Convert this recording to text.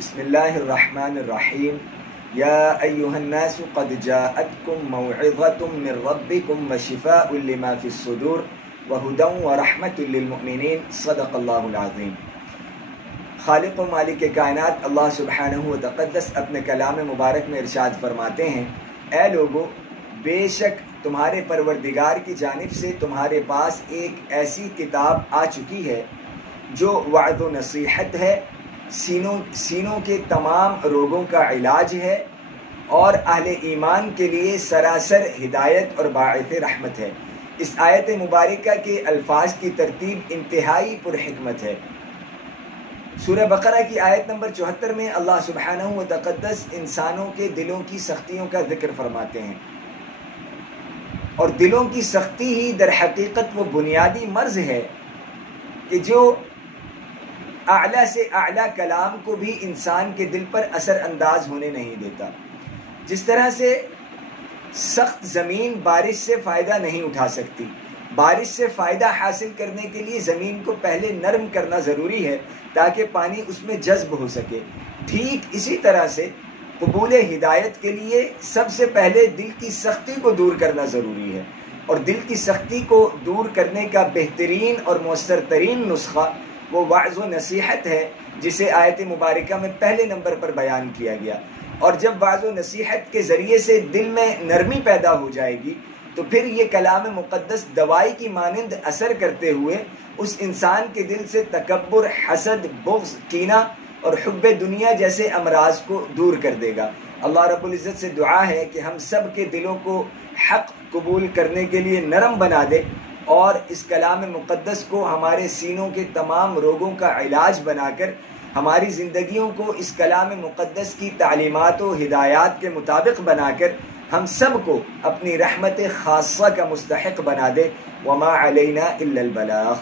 بسم اللہ الرحمن الرحیم یا ایہا الناس قد جاءتکم موعظۃ من ربکم وشفاء لما فی الصدور وہدی ورحمۃ للمؤمنین صدق اللہ العظیم۔ خالق و مالک کائنات اللہ سبحانہ و تقدس اپنے کلام مبارک میں ارشاد فرماتے ہیں، اے لوگو، بے شک تمہارے پروردگار کی جانب سے تمہارے پاس ایک ایسی کتاب آ چکی ہے جو وعظ و نصیحت ہے، سینوں کے تمام روگوں کا علاج ہے اور اہل ایمان کے لیے سراسر ہدایت اور باعث رحمت ہے۔ اس آیت مبارکہ کے الفاظ کی ترتیب انتہائی پرحکمت ہے۔ سورہ بقرہ کی آیت نمبر 74 میں اللہ سبحانہ و تقدس انسانوں کے دلوں کی سختیوں کا ذکر فرماتے ہیں، اور دلوں کی سختی ہی در حقیقت وہ بنیادی مرض ہے کہ جو اعلیٰ سے اعلیٰ کلام کو بھی انسان کے دل پر اثر انداز ہونے نہیں دیتا۔ جس طرح سے سخت زمین بارش سے فائدہ نہیں اٹھا سکتی، بارش سے فائدہ حاصل کرنے کے لیے زمین کو پہلے نرم کرنا ضروری ہے تاکہ پانی اس میں جذب ہو سکے، ٹھیک اسی طرح سے قبول ہدایت کے لیے سب سے پہلے دل کی سختی کو دور کرنا ضروری ہے، اور دل کی سختی کو دور کرنے کا بہترین اور مؤثر ترین نسخہ وہ وعظ و نصیحت ہے، جسے آیت مبارکہ میں پہلے نمبر پر بیان کیا گیا۔ اور جب وعظ و نصیحت کے ذریعے سے دل میں نرمی پیدا ہو جائے گی تو پھر یہ کلام مقدس دوائی کی مانند اثر کرتے ہوئے اس انسان کے دل سے تکبر، حسد، بغض، کینہ اور حب دنیا جیسے امراض کو دور کر دے گا۔ اللہ رب العزت سے دعا ہے کہ ہم سب کے دلوں کو حق قبول کرنے کے لیے نرم بنا دے اور اس کلام مقدس کو ہمارے سینوں کے تمام روگوں کا علاج بنا کر ہماری زندگیوں کو اس کلام مقدس کی تعلیمات و ہدایات کے مطابق بنا کر ہم سب کو اپنی رحمت خاصہ کا مستحق بنا دے۔ وما علینا الا البلاغ۔